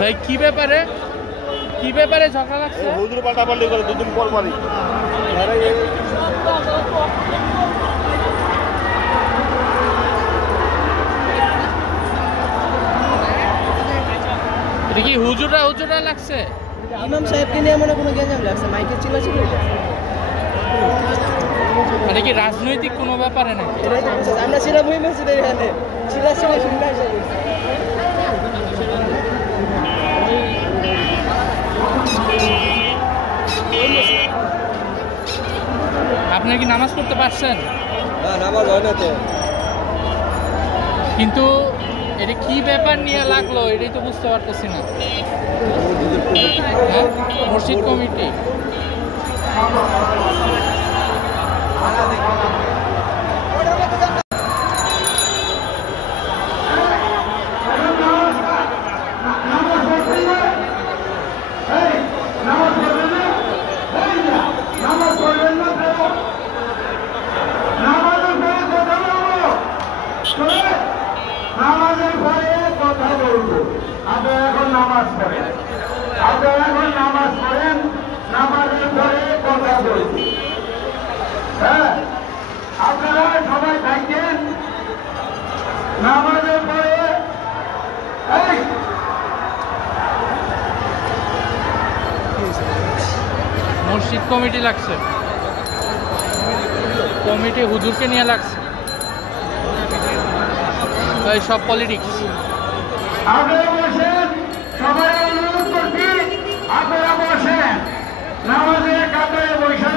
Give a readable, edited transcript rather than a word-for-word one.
ভাই কি ব্যাপারে ঝগড়া লাগছে? হুজুর পাল্টাপাল্টি করে দুদিন পর পরই। এটা কি হুজুরা লাগছে? ইমাম সাহেবকে নিয়ে মনে কোনো গেঞ্জাম লাগছে, মাইকের চিল্লাচিল্লি। এটা কি রাজনৈতিক কোনো ব্যাপারে নাকি? আমরা ছিলাম ওই মসজিদের এখানে, চিল্লাচিল্লি শুনতে আসা করছি। আপনারা কি নামাজ পড়তে পারছেন? নামাজ হয় না তো। কিন্তু এটা কি ব্যাপার নিয়ে লাগলো এটাই তো বুঝতে পারতেছি না। হ্যাঁ, মসজিদ কমিটি নামাজের পরে কথা বলবো। আপনারা এখন নামাজ পড়েন, নামাজের পরে কথা বলবো। হ্যাঁ, আপনারা সবাই থাকবেন নামাজের পরে। মসজিদ কমিটি লাগছে, কমিটি হুজুরকে নিয়ে লাগছে, তাই সব পলিটিক্স। আপনারা বসেন, সবাই অনুরোধ করছি আপনারা বসেন, নামাজের কাতারে বসে